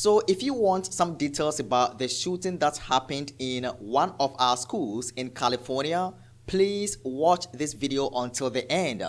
So if you want some details about the shooting that happened in one of our schools in California, please watch this video until the end.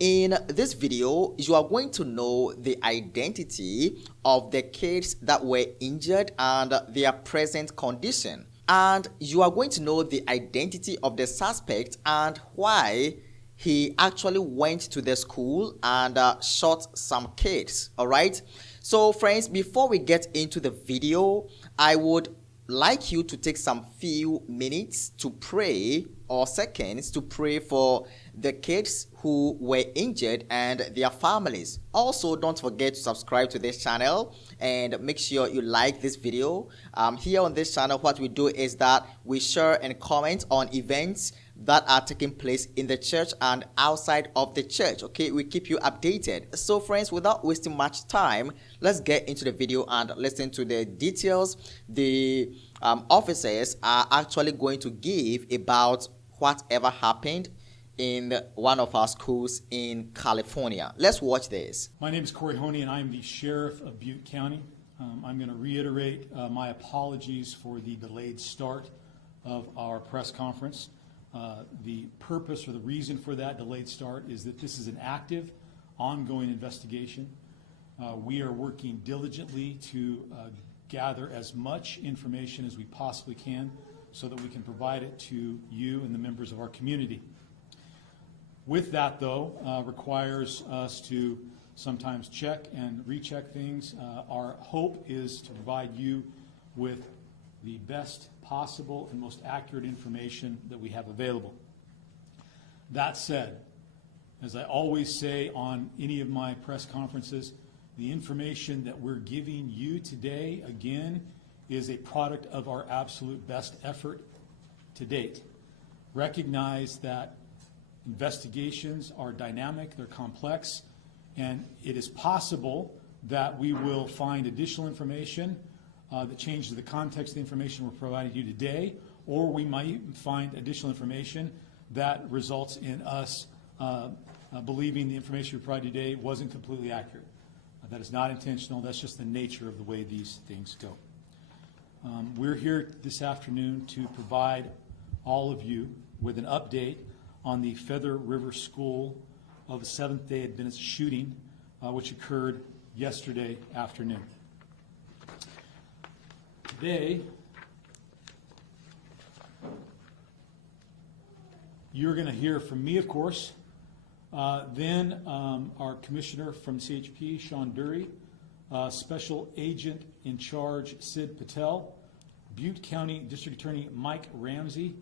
In this video, you are going to know the identity of the kids that were injured and their present condition. And you are going to know the identity of the suspect and why he actually went to the school and shot some kids. All right. So friends, before we get into the video, I would like you to take some few minutes to pray or seconds to pray for the kids who were injured and their families. Also, don't forget to subscribe to this channel and make sure you like this video. Here on this channel, what we do is that we share and comment on events that are taking place in the church and outside of the church. Okay, we keep you updated. So friends, without wasting much time, let's get into the video and listen to the details the officers are actually going to give about whatever happened in one of our schools in California. Let's watch this. My name is Corey Honey and I'm the Sheriff of Butte County. I'm going to reiterate my apologies for the delayed start of our press conference. The purpose or the reason for that delayed start is that this is an active, ongoing investigation. We are working diligently to gather as much information as we possibly can so that we can provide it to you and the members of our community. With that, though, requires us to sometimes check and recheck things. Our hope is to provide you with the best possible and most accurate information that we have available. That said, as I always say on any of my press conferences, the information that we're giving you today, again, is a product of our absolute best effort to date. Recognize that investigations are dynamic, they're complex, and it is possible that we will find additional information that changes the context of the information we're providing you today, or we might find additional information that results in us believing the information we provided today wasn't completely accurate. That is not intentional. That's just the nature of the way these things go. We're here this afternoon to provide all of you with an update on the Feather River School of the Seventh-day Adventist shooting, which occurred yesterday afternoon. Today, you're going to hear from me, of course, then our commissioner from CHP, Sean Dury, Special Agent in Charge, Sid Patel, Butte County District Attorney Mike Ramsey,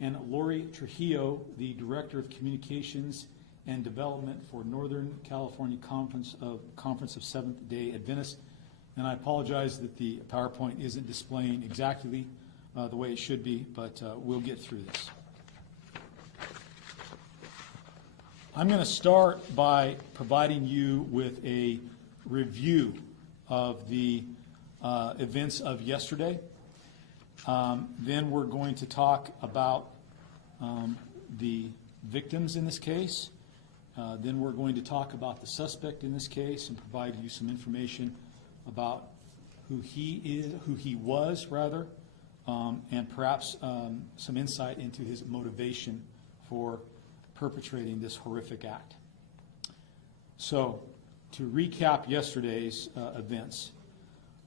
and Lori Trujillo, the Director of Communications and Development for Northern California Conference of Seventh-day Adventists. And I apologize that the PowerPoint isn't displaying exactly the way it should be, but we'll get through this. I'm going to start by providing you with a review of the events of yesterday. Then we're going to talk about the victims in this case. Then we're going to talk about the suspect in this case and provide you some information about who he was, and perhaps some insight into his motivation for perpetrating this horrific act. So, to recap yesterday's events,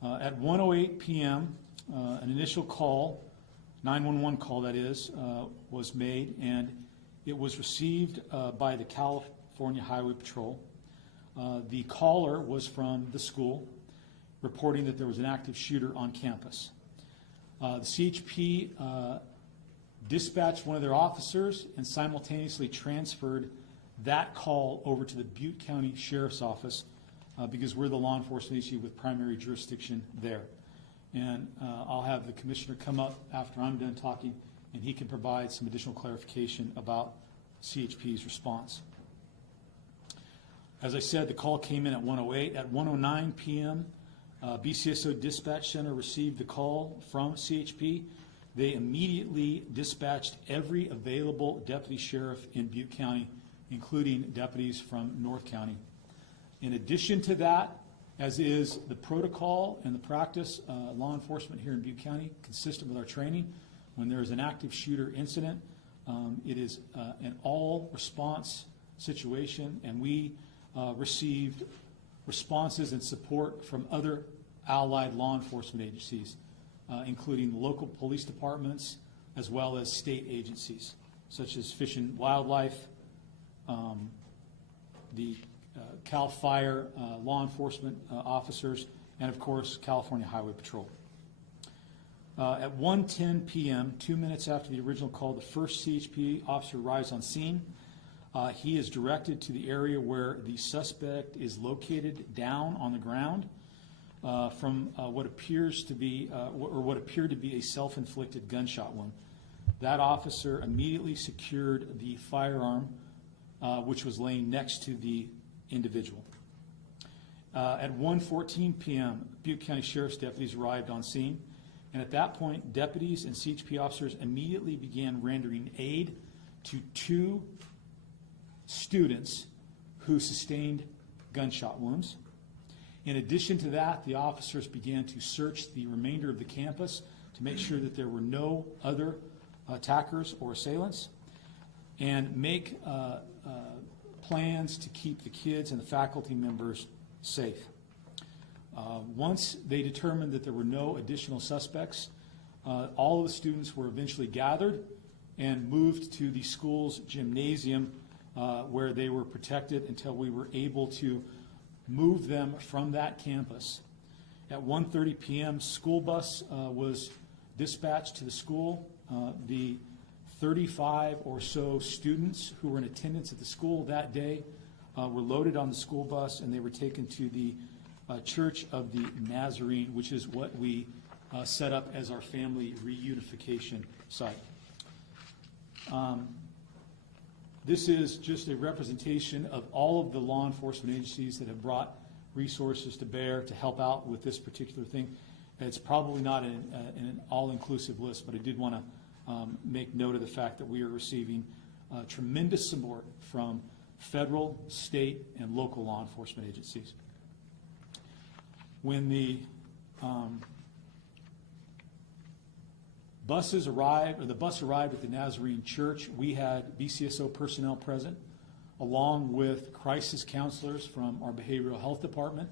at 1:08 p.m., an initial call, 911 call that is, was made, and it was received by the California Highway Patrol. The caller was from the school, reporting that there was an active shooter on campus. The CHP dispatched one of their officers and simultaneously transferred that call over to the Butte County Sheriff's Office because we're the law enforcement agency with primary jurisdiction there. And I'll have the commissioner come up after I'm done talking, and he can provide some additional clarification about CHP's response. As I said, the call came in at 1:08. At 1:09 p.m., BCSO Dispatch Center received the call from CHP. They immediately dispatched every available deputy sheriff in Butte County, including deputies from North County. In addition to that, As is the protocol and the practice, law enforcement here in Butte County, consistent with our training, when there is an active shooter incident, it is an all response situation, and we received responses and support from other allied law enforcement agencies, including local police departments as well as state agencies such as Fish and Wildlife, the Cal Fire law enforcement officers, and of course California Highway Patrol. At 1:10 p.m., 2 minutes after the original call, the first CHP officer arrives on scene. He is directed to the area where the suspect is located down on the ground from what appears to be, or what appeared to be, a self-inflicted gunshot wound. That officer immediately secured the firearm, which was laying next to the individual. At 1:14 p.m., Butte County Sheriff's deputies arrived on scene, and at that point, deputies and CHP officers immediately began rendering aid to 2 students who sustained gunshot wounds. In addition to that, the officers began to search the remainder of the campus to make sure that there were no other attackers or assailants, and make plans to keep the kids and the faculty members safe. Once they determined that there were no additional suspects, all of the students were eventually gathered and moved to the school's gymnasium, where they were protected until we were able to move them from that campus. At 1:30 p.m., school bus was dispatched to the school. The 35 or so students who were in attendance at the school that day were loaded on the school bus, and they were taken to the Church of the Nazarene, which is what we set up as our family reunification site. This is just a representation of all of the law enforcement agencies that have brought resources to bear to help out with this particular thing. It's probably not an all-inclusive list, but I did want to make note of the fact that we are receiving tremendous support from federal, state, and local law enforcement agencies. When the bus arrived at the Nazarene Church, we had BCSO personnel present, along with crisis counselors from our behavioral health department,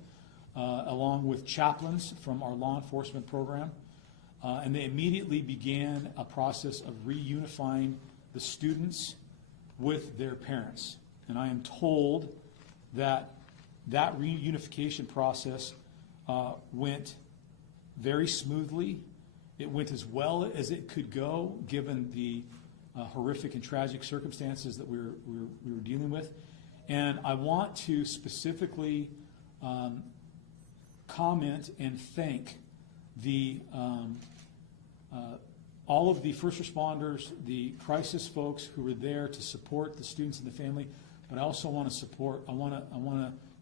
along with chaplains from our law enforcement program, and they immediately began a process of reunifying the students with their parents. And I am told that that reunification process went very smoothly. It went as well as it could go, given the horrific and tragic circumstances that we were dealing with. And I want to specifically comment and thank all of the first responders, the crisis folks who were there to support the students and the family. But I also want to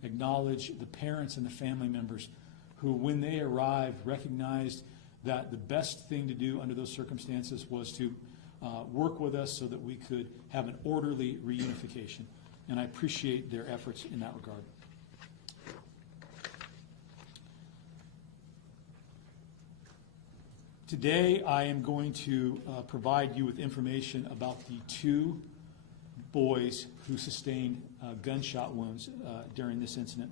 acknowledge the parents and the family members who, when they arrived, recognized that the best thing to do under those circumstances was to work with us so that we could have an orderly reunification. And I appreciate their efforts in that regard. Today, I am going to provide you with information about the 2 boys who sustained gunshot wounds during this incident.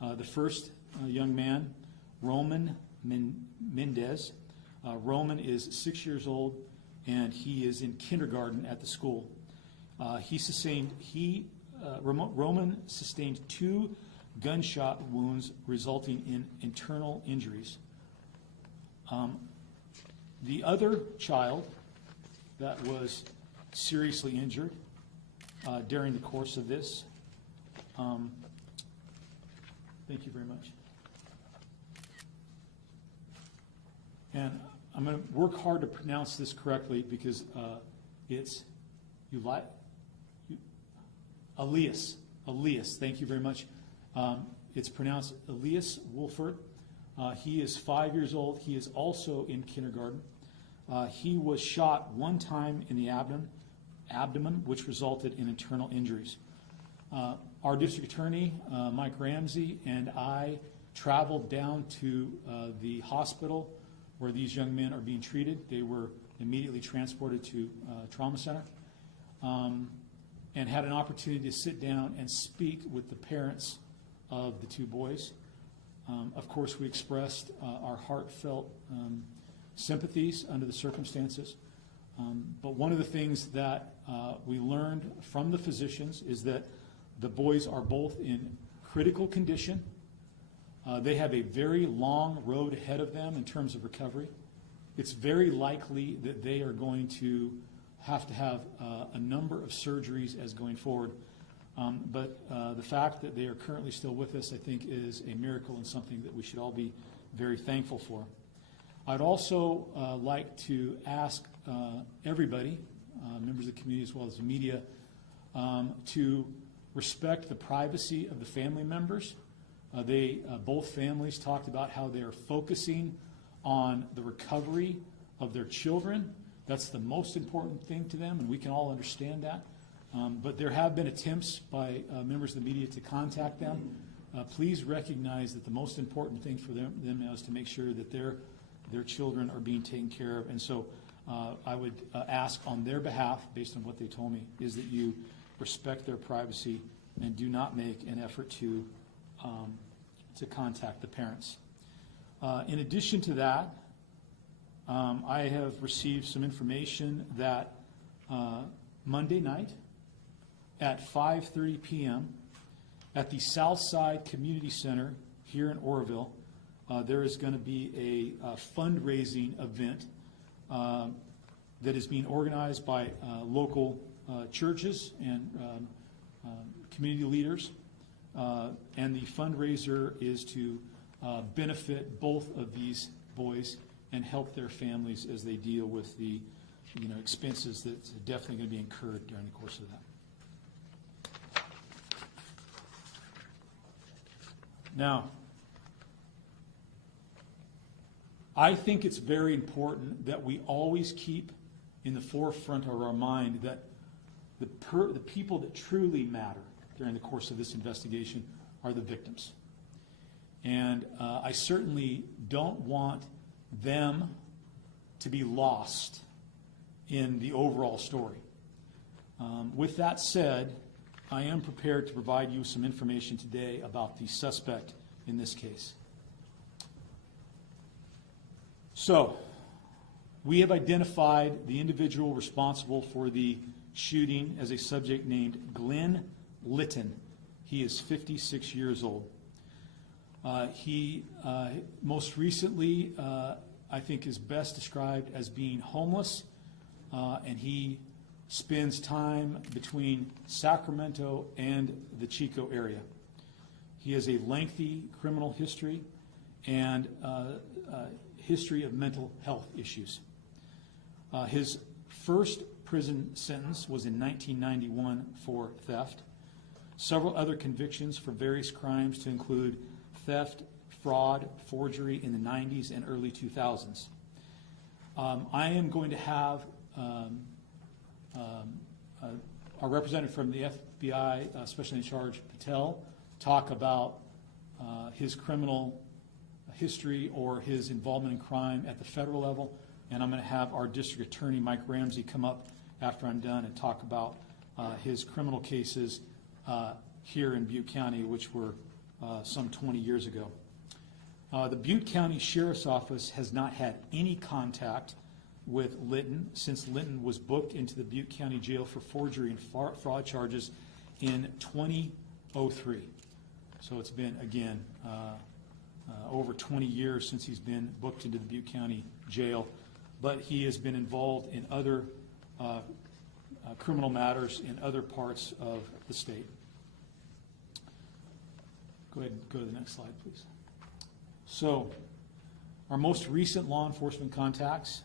The first young man, Roman Mendez. Roman is 6 years old, and he is in kindergarten at the school. Roman sustained 2 gunshot wounds resulting in internal injuries. The other child that was seriously injured during the course of this, thank you very much. And I'm going to work hard to pronounce this correctly because it's Elias. Elias, thank you very much. It's pronounced Elias Wolfert. He is 5 years old. He is also in kindergarten. He was shot 1 time in the abdomen, which resulted in internal injuries. Our district attorney, Mike Ramsey, and I traveled down to the hospital where these young men are being treated. They were immediately transported to trauma center, and had an opportunity to sit down and speak with the parents of the two boys. Of course, we expressed our heartfelt sympathies under the circumstances. But one of the things that we learned from the physicians is that the boys are both in critical condition. They have a very long road ahead of them in terms of recovery. It's very likely that they are going to have a number of surgeries as going forward. But the fact that they are currently still with us, I think, is a miracle and something that we should all be very thankful for. I'd also like to ask everybody, members of the community as well as the media, to respect the privacy of the family members. Both families talked about how they are focusing on the recovery of their children. That's the most important thing to them, and we can all understand that. But there have been attempts by members of the media to contact them. Please recognize that the most important thing for them now is to make sure that their children are being taken care of. And so I would ask on their behalf, based on what they told me, is that you respect their privacy and do not make an effort to contact the parents. In addition to that, I have received some information that Monday night at 5:30 p.m. at the Southside Community Center here in Oroville, there is going to be a fundraising event that is being organized by local churches and community leaders. And the fundraiser is to benefit both of these boys and help their families as they deal with the expenses that's definitely going to be incurred during the course of that. Now, I think it's very important that we always keep in the forefront of our mind that the people that truly matter during the course of this investigation are the victims. And I certainly don't want them to be lost in the overall story. With that said, I am prepared to provide you some information today about the suspect in this case. So, we have identified the individual responsible for the shooting as a subject named Glenn Litton. He is 56 years old. He most recently, I think, is best described as being homeless, and he spends time between Sacramento and the Chico area. He has a lengthy criminal history and history of mental health issues. His first prison sentence was in 1991 for theft. Several other convictions for various crimes to include theft, fraud, forgery in the 90s and early 2000s. I am going to have our representative from the FBI, Special Agent in Charge Patel, talk about his criminal history or his involvement in crime at the federal level, and I'm going to have our district attorney, Mike Ramsey, come up after I'm done and talk about his criminal cases here in Butte County, which were some 20 years ago. The Butte County Sheriff's Office has not had any contact with Litton since Litton was booked into the Butte County Jail for forgery and fraud charges in 2003. So it's been, again, over 20 years since he's been booked into the Butte County Jail, but he has been involved in other criminal matters in other parts of the state. Go ahead and go to the next slide, please. So, our most recent law enforcement contacts.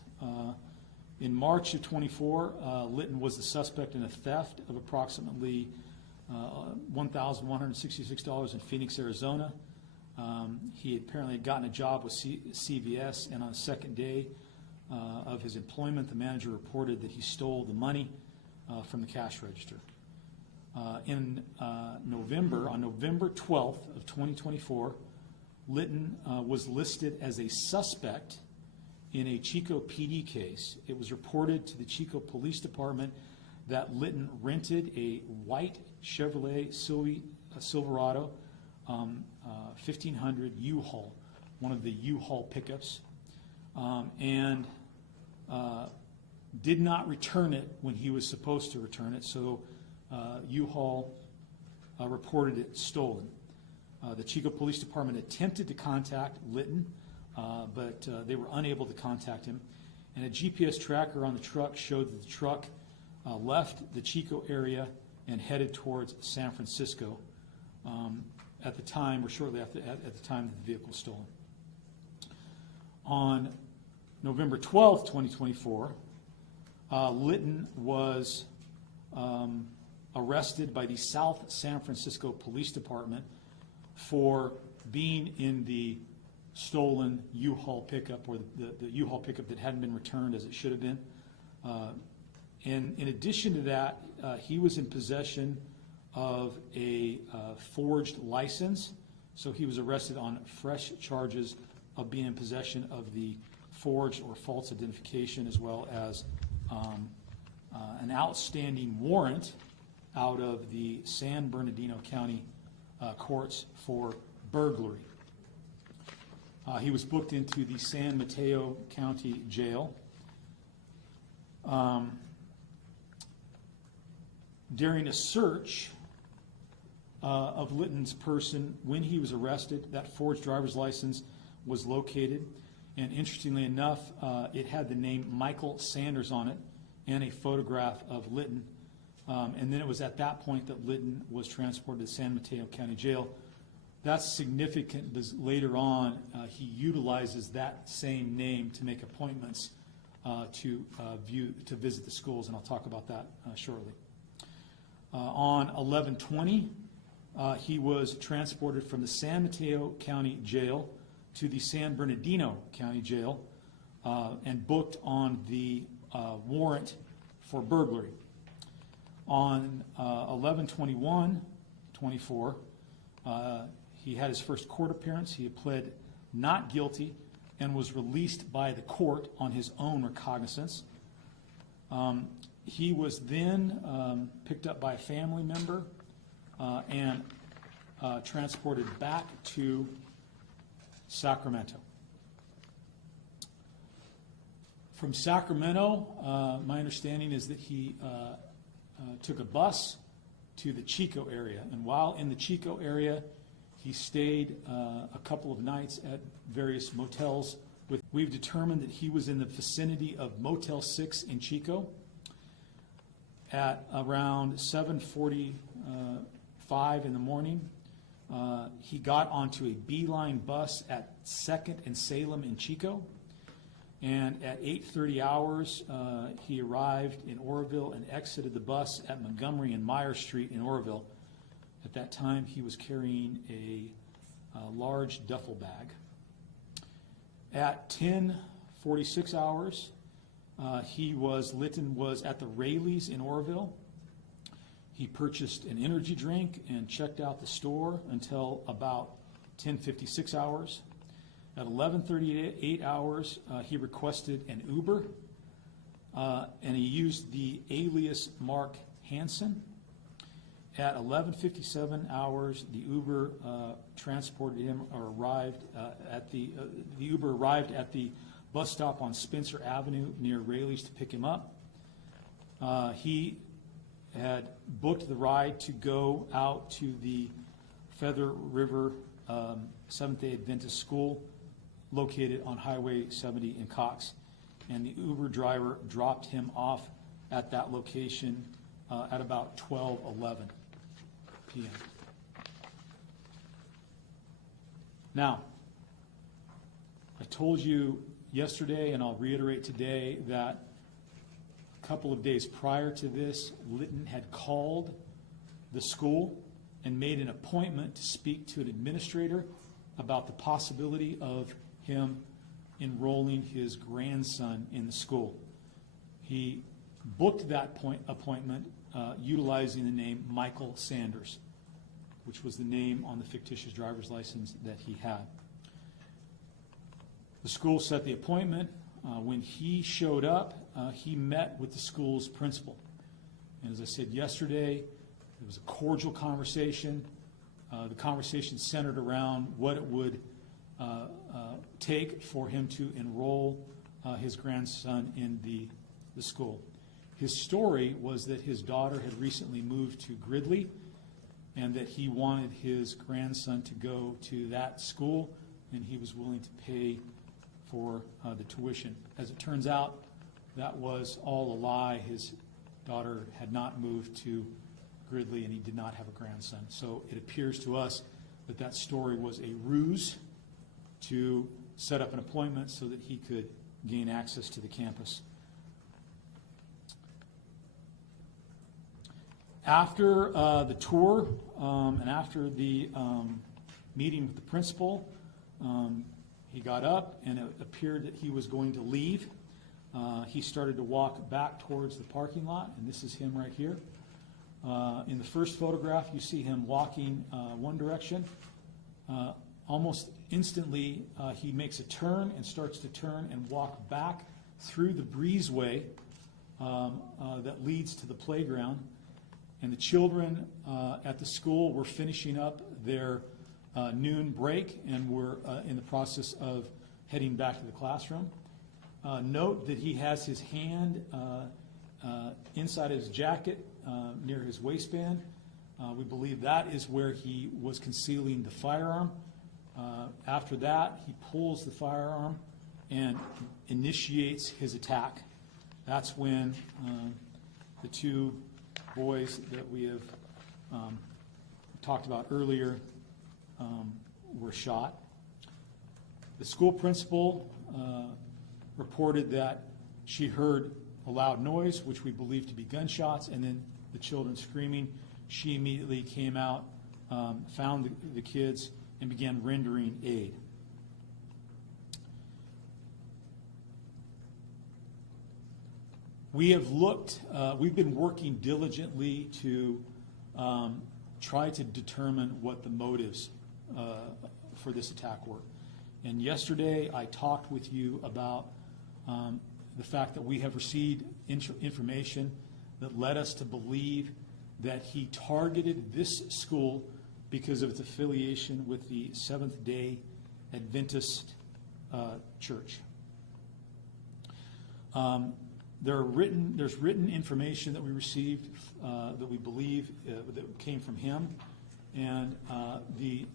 In March of 24, Litton was the suspect in a theft of approximately $1,166 in Phoenix, Arizona. He apparently had gotten a job with CVS, and on the second day of his employment, the manager reported that he stole the money from the cash register. On November 12th of 2024, Litton was listed as a suspect in a Chico PD case. It was reported to the Chico Police Department that Litton rented a white Chevrolet Silverado 1500 U-Haul, one of the U-Haul pickups, and did not return it when he was supposed to return it, so U-Haul reported it stolen. The Chico Police Department attempted to contact Litton, but they were unable to contact him. And a GPS tracker on the truck showed that the truck left the Chico area and headed towards San Francisco at the time, or shortly after, at the time that the vehicle was stolen. On November 12th, 2024, Litton was arrested by the South San Francisco Police Department for being in the stolen U-Haul pickup, or the U-Haul pickup that hadn't been returned as it should have been. And in addition to that, he was in possession of a forged license, so he was arrested on fresh charges of being in possession of the forged or false identification, as well as an outstanding warrant out of the San Bernardino County courts for burglary. He was booked into the San Mateo County Jail. During a search of Litton's person when he was arrested, that forged driver's license was located, and interestingly enough, it had the name Michael Sanders on it and a photograph of Litton. And then it was at that point that Litton was transported to San Mateo County Jail. That's significant because later on he utilizes that same name to make appointments to visit the schools, and I'll talk about that shortly. On 11/20, he was transported from the San Mateo County Jail to the San Bernardino County Jail and booked on the warrant for burglary. On 11/21/24, he had his first court appearance. He had pled not guilty and was released by the court on his own recognizance. He was then picked up by a family member and transported back to Sacramento. From Sacramento, my understanding is that he took a bus to the Chico area, and while in the Chico area, he stayed a couple of nights at various motels. We've determined that he was in the vicinity of Motel 6 in Chico. At around 7:45 in the morning, he got onto a Beeline bus at 2nd and Salem in Chico. And at 8:30 hours, he arrived in Oroville and exited the bus at Montgomery and Meyer Street in Oroville. At that time, he was carrying a large duffel bag. At 10:46 hours, Litton was at the Rayleigh's in Oroville. He purchased an energy drink and checked out the store until about 10:56 hours. At 11:38 hours, he requested an Uber, and he used the alias Mark Hansen. At 11:57 hours, the Uber transported him, or arrived the Uber arrived at the bus stop on Spencer Avenue near Rayleigh's to pick him up. He had booked the ride to go out to the Feather River Seventh-day Adventist School located on Highway 70 in Cox. And the Uber driver dropped him off at that location at about 12:11 p.m. Now, I told you yesterday, and I'll reiterate today, that a couple of days prior to this, Litton had called the school and made an appointment to speak to an administrator about the possibility of him enrolling his grandson in the school. He booked that appointment utilizing the name Michael Sanders, which was the name on the fictitious driver's license that he had. The school set the appointment. When he showed up, he met with the school's principal. And as I said yesterday, it was a cordial conversation. The conversation centered around what it would take for him to enroll his grandson in the school. His story was that his daughter had recently moved to Gridley and that he wanted his grandson to go to that school, and he was willing to pay for the tuition. As it turns out, that was all a lie. His daughter had not moved to Gridley, and he did not have a grandson. So it appears to us that that story was a ruse to set up an appointment so that he could gain access to the campus. After the tour and after the meeting with the principal, he got up and it appeared that he was going to leave. He started to walk back towards the parking lot, and this is him right here. In the first photograph, you see him walking one direction. Almost instantly, he makes a turn and starts to turn and walk back through the breezeway that leads to the playground. And the children at the school were finishing up their noon break and were in the process of heading back to the classroom. Note that he has his hand inside his jacket near his waistband. We believe that is where he was concealing the firearm. After that, he pulls the firearm and initiates his attack. That's when the two boys that we have talked about earlier were shot. The school principal reported that she heard a loud noise, which we believe to be gunshots, and then the children screaming. She immediately came out, found the kids, and began rendering aid. We have looked, we've been working diligently to try to determine what the motives for this attack were. And yesterday I talked with you about the fact that we have received information that led us to believe that he targeted this school because of its affiliation with the Seventh-day Adventist Church. There's written information that we received that we believe that came from him, and the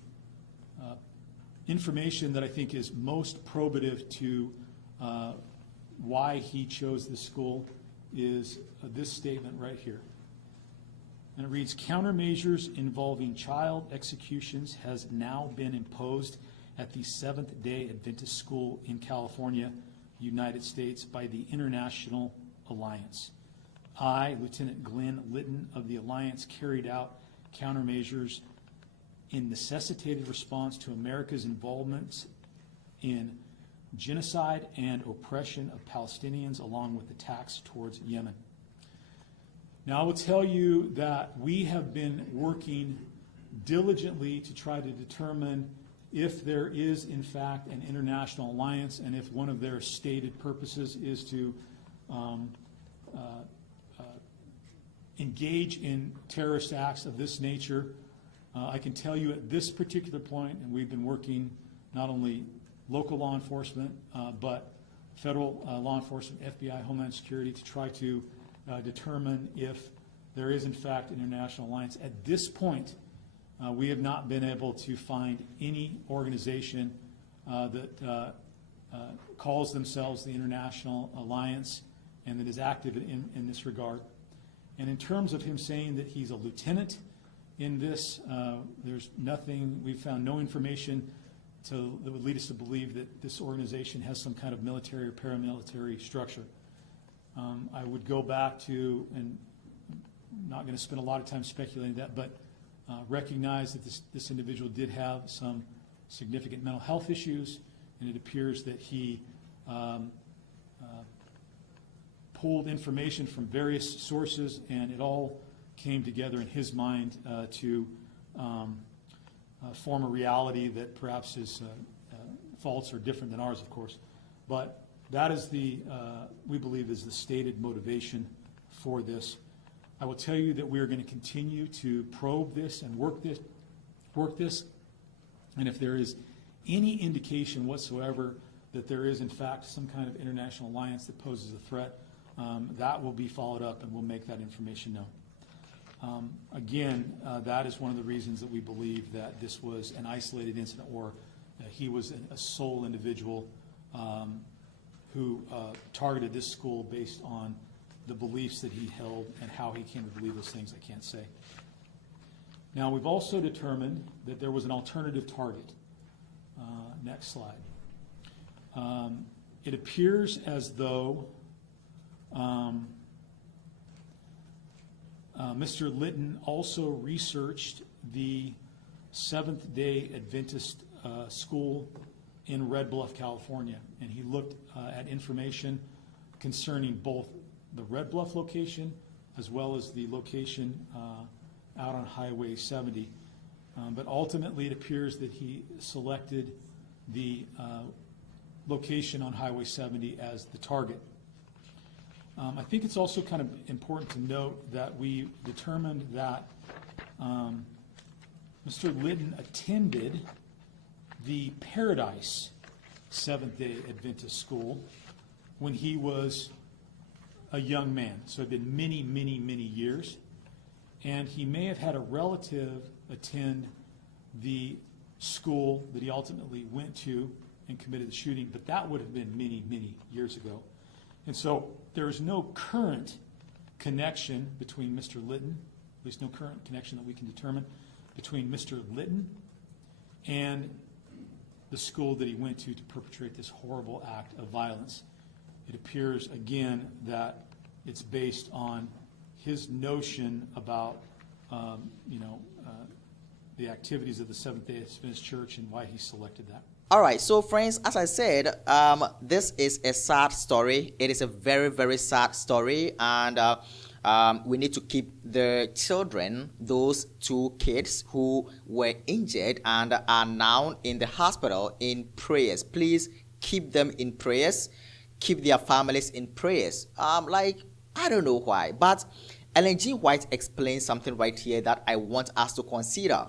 information that I think is most probative to why he chose this school is this statement right here. And it reads, "Countermeasures involving child executions has now been imposed at the Seventh-day Adventist School in California, United States, by the International Alliance. I, Lieutenant Glenn Litton of the Alliance, carried out countermeasures in necessitated response to America's involvement in genocide and oppression of Palestinians, along with attacks towards Yemen." Now, I will tell you that we have been working diligently to try to determine if there is, in fact, an international alliance, and if one of their stated purposes is to engage in terrorist acts of this nature. I can tell you at this particular point, and we've been working not only local law enforcement, but federal law enforcement, FBI, Homeland Security, to try to determine if there is, in fact, an international alliance. At this point, we have not been able to find any organization that calls themselves the International Alliance and that is active in this regard. And in terms of him saying that he's a lieutenant in this, there's nothing, we've found no information that would lead us to believe that this organization has some kind of military or paramilitary structure. I would go back to, and I'm not going to spend a lot of time speculating that, but recognize that this individual did have some significant mental health issues, and it appears that he pulled information from various sources, and it all came together in his mind to form a reality that perhaps is faults are different than ours, of course. But that is we believe is the stated motivation for this. I will tell you that we are going to continue to probe this and work this. And if there is any indication whatsoever that there is, in fact, some kind of international alliance that poses a threat, that will be followed up, and we'll make that information known. Again, that is one of the reasons that we believe that this was an isolated incident, or he was a sole individual who targeted this school based on the beliefs that he held, and how he came to believe those things I can't say. Now, we've also determined that there was an alternative target. Next slide. It appears as though Mr. Litton also researched the Seventh-day Adventist school in Red Bluff, California, and he looked at information concerning both the Red Bluff location as well as the location out on Highway 70. But ultimately, it appears that he selected the location on Highway 70 as the target. I think it's also kind of important to note that we determined that Mr. Litton attended the Paradise Seventh-day Adventist School when he was a young man. So it had been many, many, many years. And he may have had a relative attend the school that he ultimately went to and committed the shooting, but that would have been many, many years ago. And so there is no current connection between Mr. Litton, at least no current connection that we can determine, between Mr. Litton and the school that he went to perpetrate this horrible act of violence. It appears, again, that it's based on his notion about, the activities of the Seventh-day Adventist Church and why he selected that. All right, so friends, as I said, this is a sad story. It is a very, very sad story, and we need to keep the children, those two kids who were injured and are now in the hospital, in prayers. Please keep them in prayers. Keep their families in prayers. I don't know why, but Ellen G. White explains something right here that I want us to consider.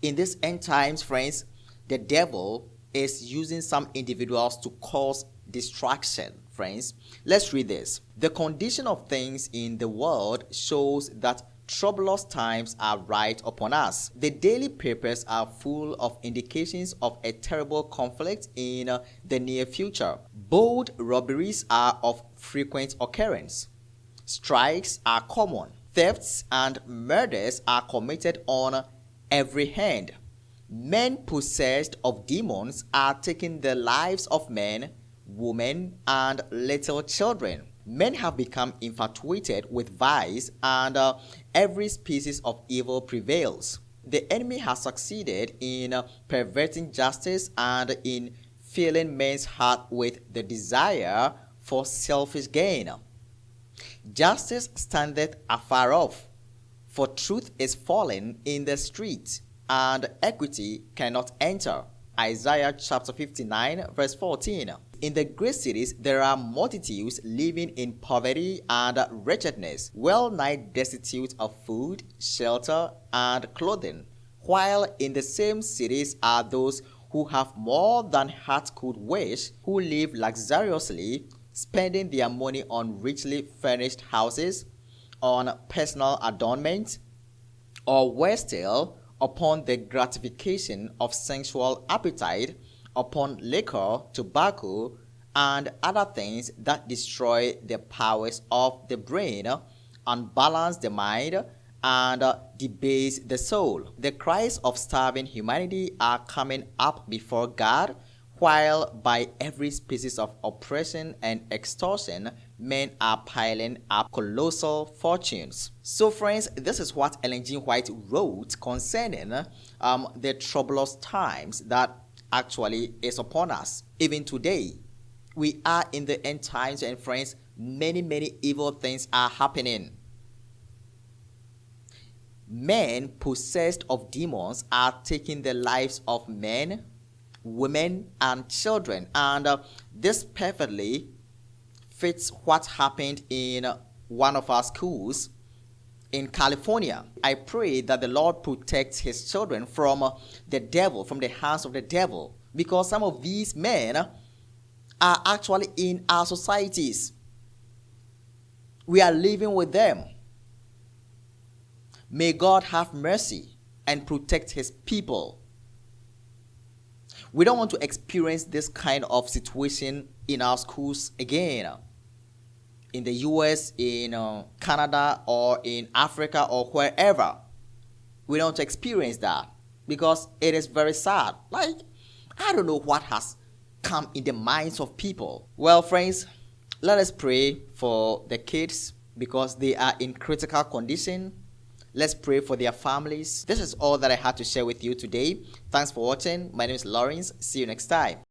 In these end times, friends, the devil is using some individuals to cause distraction, friends. Let's read this. The condition of things in the world shows that troublous times are right upon us. The daily papers are full of indications of a terrible conflict in the near future. Bold robberies are of frequent occurrence. Strikes are common. Thefts and murders are committed on every hand. Men possessed of demons are taking the lives of men, women, and little children. Men have become infatuated with vice, and every species of evil prevails. The enemy has succeeded in perverting justice and in filling men's heart with the desire for selfish gain. Justice standeth afar off, for truth is fallen in the street, and equity cannot enter. Isaiah chapter 59, verse 14. In the great cities, there are multitudes living in poverty and wretchedness, well nigh destitute of food, shelter, and clothing, while in the same cities are those who have more than heart could wish, who live luxuriously, spending their money on richly furnished houses, on personal adornment, or worse still, upon the gratification of sensual appetite, upon liquor, tobacco, and other things that destroy the powers of the brain, unbalance the mind, and debase the soul. The cries of starving humanity are coming up before God, while by every species of oppression and extortion, men are piling up colossal fortunes. So friends, this is what Ellen G. White wrote concerning the troublous times that actually is upon us. Even today, we are in the end times, and friends, many evil things are happening. Men possessed of demons are taking the lives of men, women, and children. And this perfectly fits what happened in one of our schools in California. I pray that the Lord protects his children from the devil, from the hands of the devil, because some of these men are actually in our societies. We are living with them. May God have mercy and protect his people. We don't want to experience this kind of situation in our schools again. In the US, in Canada, or in Africa, or wherever. We don't experience that because it is very sad. Like, I don't know what has come in the minds of people. Well, friends, let us pray for the kids because they are in critical condition. Let's pray for their families. This is all that I had to share with you today. Thanks for watching. My name is Lawrence. See you next time.